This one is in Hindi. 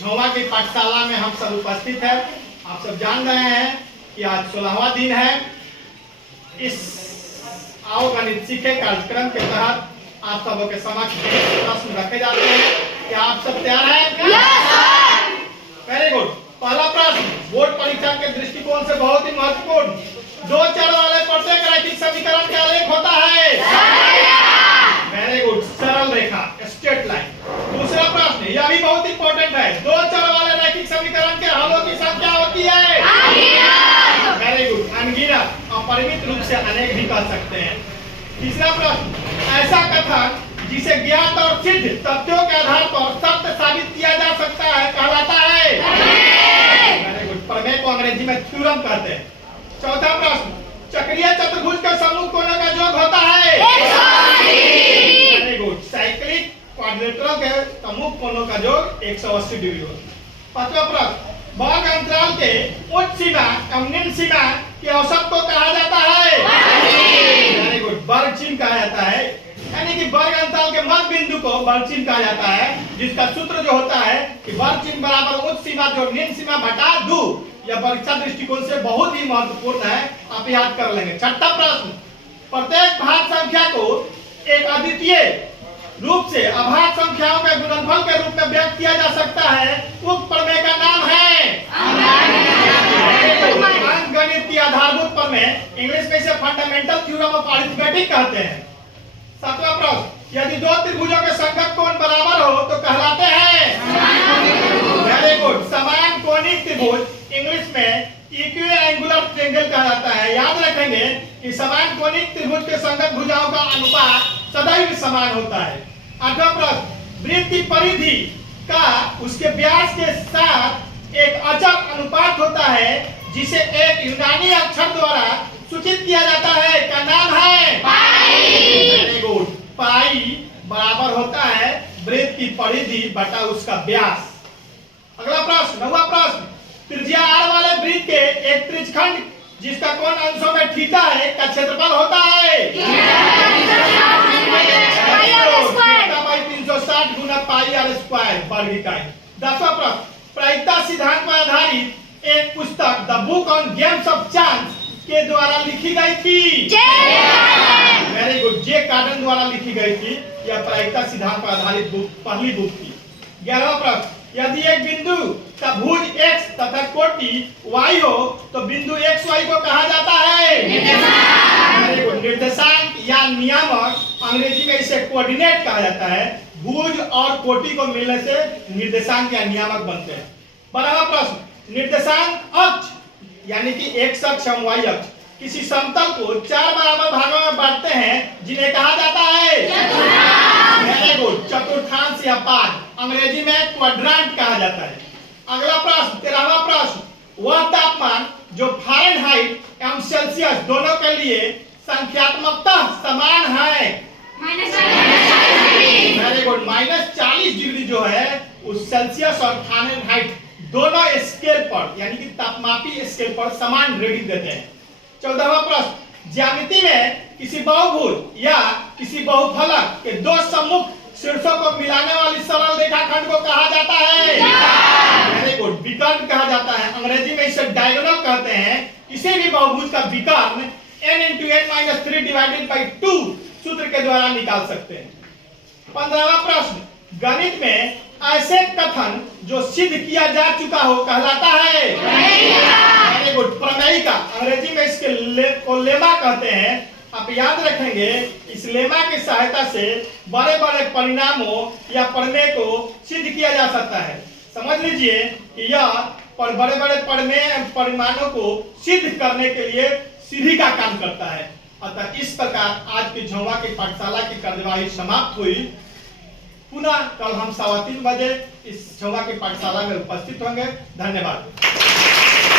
झोवा की पाठशाला में हम सब उपस्थित हैं। आप सब जान रहे हैं कि आज 16वां दिन है। इस आओ गणित सीखे कार्यक्रम के तहत आप सबों के समक्ष प्रश्न रखे जाते हैं। क्या आप सब तैयार हैं? Very good. पहला प्रश्न बोर्ड परीक्षा के दृष्टिकोण से बहुत ही महत्वपूर्ण, दो चर वाले प्रत्येक रैखिक समीकरण का आलेख होता है। वेरी गुड, सरल रेखा, स्ट्रेट लाइन। दूसरा प्रश्न यह भी बहुत इंपॉर्टेंट है, दो चर वाले रैखिक समीकरण के हलों की संख्या होती है। वेरी गुड, अनगिनत, अपरिमित रूप से अनेक भी कह सकते हैं। तीसरा प्रश्न ऐसा कथन जिसे ज्ञात और सिद्ध तथ्यों के आधार पर सत्य साबित किया जा सकता है कहलाता है। वेरी गुड, प्रमेय को अंग्रेजी में थ्योरम कहते हैं। चौथा प्रश्न चक्रीय चतुर्भुज के सम्मुख कोणों का योग होता है। वेरी गुड, साइक्लिक क्वाड्रिलेटरल के सम्मुख कोणों का योग 180 डिग्री होता है। पांचवा प्रश्न वर्ग अंतराल के उच्च सीमा एवं निम्न सीमा के औसत को कहा जाता है। वेरी गुड, वर्ग चिन्ह कहा जाता है, यानी कि वर्ग अंतराल के मध्य बिंदु को वर्ग चिन्ह कहा जाता है, जिसका सूत्र जो होता है कि वर्ग चिन्ह बराबर उच्च सीमा जो निम्न सीमा बटा 2। यह परीक्षा दृष्टिकोण से बहुत ही महत्वपूर्ण है, आप याद कर लेंगे। छठा प्रश्न प्रत्येक भाज्य संख्या को एक अद्वितीय रूप से अभाज्य संख्याओं के गुणनफल के रूप में व्यक्त किया जा सकता है। उक्त प्रमेय का नाम है अंकगणित की आधारभूत प्रमेय, इंग्लिश में इसे फंडामेंटल थ्योरम ऑफ अरिथमेटिक कहते हैं। सातवां प्रश्न यदि दो त्रिभुजों के संगत कोण बराबर हो तो कहलाते हैं। वेरी गुड, समान कोणिक त्रिभुज इंग्लिश में इक्विएंगुलर ट्रायंगल कहा जाता है। याद रखेंगे कि समान कोणिक त्रिभुज के संगत भुजाओं का अनुपात सदैव समान होता है। आठवां प्रश्न वृत्त की परिधि का उसके व्यास के साथ एक अचल अनुपात होता है, जिसे एक यूनानी अक्षर द्वारा सूचित किया जाता है, का नाम है पाई। वेरी गुड, पाई बराबर होता है वृत्त की परिधि बटा उसका व्यास। अगला प्रश्न नौवां प्रश्न त्रिज्या r वाले वृत्त के एक त्रिज्यखंड जिसका कोण अंशों में थीटा है का क्षेत्रफल होता है। 360 गुना पाई आर स्क्वायर वर्ग इकाई। 10वां प्रश्न प्रायिकता सिद्धांत पर आधारित एक पुस्तक the book on games of chance के द्वारा लिखी गई थी। वेरी गुड, जे कार्डन द्वारा लिखी गई थी। यह प्रायिकता सिद्धांत पर आधारित बुक पहली बुक थी। 11वां प्रश्न यदि एक बिंदु का भुज x तथा कोटि y हो तो बिंदु x y को कहा जाता है निर्देशांक या नियामक, अंग्रेजी में इसे कोऑर्डिनेट कहा जाता है। भुज और कोटि को मिलने से निर्देशांक या नियामक बनते हैं। 12वां प्रश्न निर्देशांक अक्ष यानी कि x अक्ष एवं y अक्ष किसी समतल को 4 बराबर भागों में बांटते हैं, जिन्हें कहा जाता है चतुर्थांश या पाद, अंग्रेजी में क्वाड्रेंट कहा जाता है। अगला प्रश्न 13वां प्रश्न वह तापमान जो फारेनहाइट एवं सेल्सियस दोनों के लिए संख्यात्मकतः समान है। वेरी गुड, -40 डिग्री जो है उस सेल्सियस और फारेनहाइट दोनों स्केल पर यानी कि तापमापी स्केल पर समान रीडिंग देते हैं। 14वां प्रश्न ज्यामिति में किसी बहुभुज या किसी बहुफलक के दो सम्मुख शीर्षों को मिलाने वाली सरल रेखाखंड को कहा जाता है। वेरी गुड, विकर्ण कहा जाता है, अंग्रेजी में इसे डायगोनल कहते हैं। किसी भी बहुभुज का विकर्ण n × n - 3 डिवाइडेड बाय 2 सूत्र के द्वारा निकाल सकते हैं। 15वां प्रश्न गणित में ऐसे कथन जो सिद्ध किया जा चुका हो कहलाता है। वेरी गुड, प्रमेयिका, अंग्रेजी में इसके को लेमा कहते हैं। आप याद रखेंगे इस लेमा की सहायता से बड़े बड़े परिणामों या प्रमेय को सिद्ध किया जा सकता है। समझ लीजिए कि यह बड़े बड़े प्रमेय परिमाणों को सिद्ध करने के लिए सीढ़ी का काम करता है। अतः इस प्रकार आज की झोवा की पाठशाला की कार्यवाही समाप्त हुई। पुनः कल हम 3:15 बजे इस झोवा की पाठशाला में उपस्थित होंगे। धन्यवाद।